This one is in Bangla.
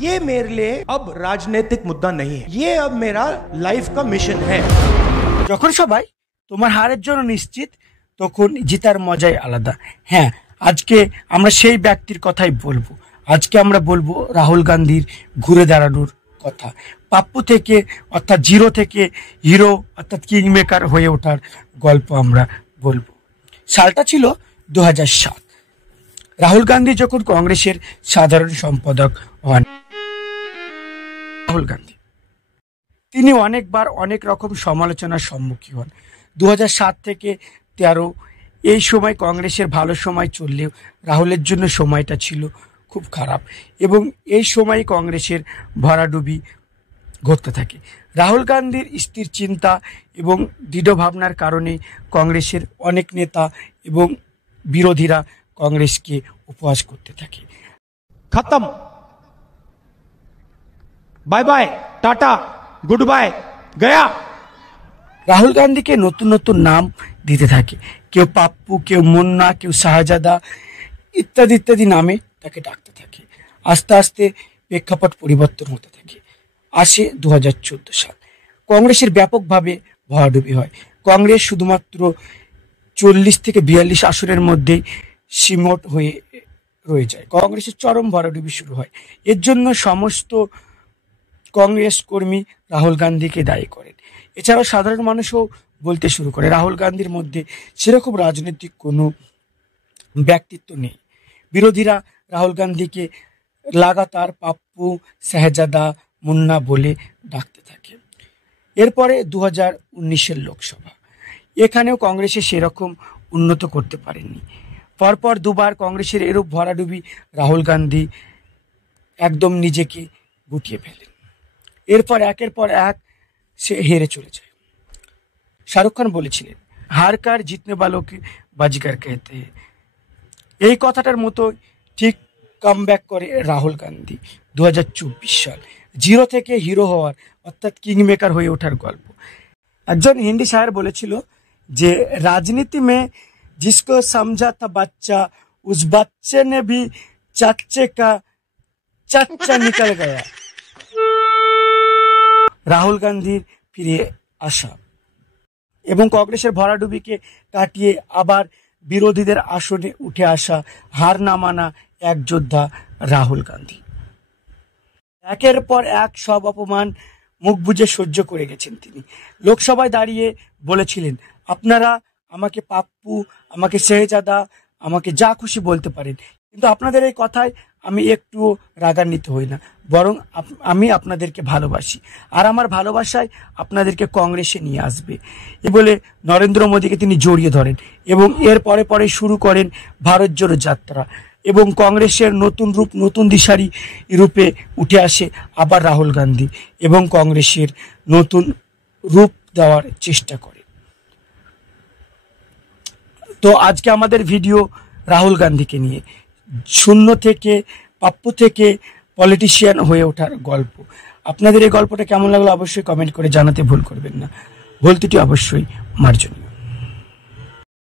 ये मेरे लिए अब राजनीतिक मुद्दा नहीं है, ये अब मेरा लाइफ का मिशन है। যখন সবাই তোমার হারের জন্য নিশ্চিত তখন জিতার মজাই আলাদা। হ্যাঁ, আজকে আমরা সেই ব্যক্তির কথাই বলবো। আজকে আমরা বলবো রাহুল গান্ধীর ঘুরে দাঁড়ানোর কথা। পাপ্পু থেকে অর্থাৎ জিরো থেকে হিরো অর্থাৎ কিং মেকার হয়ে ওঠার গল্প আমরা বলবো। সালটা ছিল 2007। রাহুল গান্ধী যখন কংগ্রেসের সাধারণ সম্পাদক হন। রাহুল গান্ধী তিনি অনেকবার অনেক রকম সমালোচনার সম্মুখীন হন। 2007 থেকে 13 এই সময় কংগ্রেসের ভালো সময় চললেও রাহুলের জন্য সময়টা ছিল খুব খারাপ এবং এই সময় কংগ্রেসের ভরাডুবি ঘটতে থাকে। রাহুল গান্ধীর স্থির চিন্তা এবং দৃঢ় ভাবনার কারণে কংগ্রেসের অনেক নেতা এবং বিরোধীরা কংগ্রেসকে উপহাস করতে থাকে। खत्म, bye bye, tata, goodbye, गया। রাহুল গান্ধীকে নতুন নতুন নাম দিতে থাকে, কেউ পাপ্পু, কেউ মুন্না, কেউ শাহজাদা ইত্যাদি ইত্যাদি নামে তাকে ডাকতে থাকে। আস্তে আস্তে প্রেক্ষাপট পরিবর্তন হতে থাকে। আসে 2014 সাল। কংগ্রেসের ব্যাপকভাবে ভরাডুবি হয়। কংগ্রেস শুধুমাত্র 40 থেকে 42 আসনের মধ্যেই সীমিত হয়ে রয়ে যায়। কংগ্রেসের চরম ভরাডুবি শুরু হয়। এর জন্য সমস্ত কংগ্রেস কর্মী রাহুল গান্ধীকে দায়ী করেন। এছাড়াও সাধারণ মানুষও বলতে শুরু করে রাহুল গান্ধীর মধ্যে সেরকম রাজনৈতিক কোনো ব্যক্তিত্ব নেই। বিরোধীরা রাহুল গান্ধীকে লাগাতার পাপ্পু, শাহজাদা, মুন্না বলে ডাকতে থাকে। এরপরে 2019 লোকসভা। এখানেও কংগ্রেসে সেরকম উন্নত করতে পারেননি। পরপর দুবার কংগ্রেসের এরূপ ভরাডুবি রাহুল গান্ধী একদম নিজেকে গুটিয়ে ফেলেন। এরপর একের পর এক সে হেরে চলে যায়। শাহরুখ খান বলেছিলেন, হার কার জিতনে वालों বাজিগার कहते हैं। এই কথাটার মতো ঠিক কামব্যাক করে রাহুল গান্ধী। 2024 সাল জিরো থেকে হিরো হওয়ার অর্থাৎ কিং মেকার হয়ে ওঠার গল্প। একজন হিন্দি শায়ের বলেছিল যে রাজনীতি में जिसको समझा था बच्चा उस बच्चे ने भी चाचे का चाचा निकल गया। রাহুল গান্ধীর ফিরে আসা এবং কংগ্রেসের ভরাডুবিকে কাটিয়ে আবার বিরোধীদের আসনে উঠে আসা, হার না মানা এক যোদ্ধা রাহুল গান্ধী। একের পর এক সব অপমান মুখ বুজে সহ্য করে গেছেন তিনি। লোকসভায় দাঁড়িয়ে বলেছিলেন, আপনারা আমাকে পাপ্পু, আমাকে শাহজাদা, আমাকে যা খুশি বলতে পারেন, কিন্তু আপনাদের এই কথায় আমি একটু রাগান্বিত হই না, বরং আমি আপনাদেরকে ভালোবাসি আর আমার ভালোবাসায় আপনাদেরকে কংগ্রেসে নিয়ে আসবে। এ বলে নরেন্দ্র মোদীকে তিনি জড়িয়ে ধরেন এবং এর পরে পরে শুরু করেন ভারত জোড়ো যাত্রা এবং কংগ্রেসের নতুন রূপ, নতুন দিশারি রূপে উঠে আসে আবার রাহুল গান্ধী এবং কংগ্রেসের নতুন রূপ দেওয়ার চেষ্টা করে। তো আজকে আমাদের ভিডিও রাহুল গান্ধীকে নিয়ে, শূন্য থেকে পাপ্পু থেকে পলিটিশিয়ান হয়ে ওঠার গল্প। আপনাদের এই গল্পটা কেমন লাগলো অবশ্যই কমেন্ট করে জানাতে ভুল করবেন না। ভুল ত্রুটি অবশ্যই মার্জনীয়।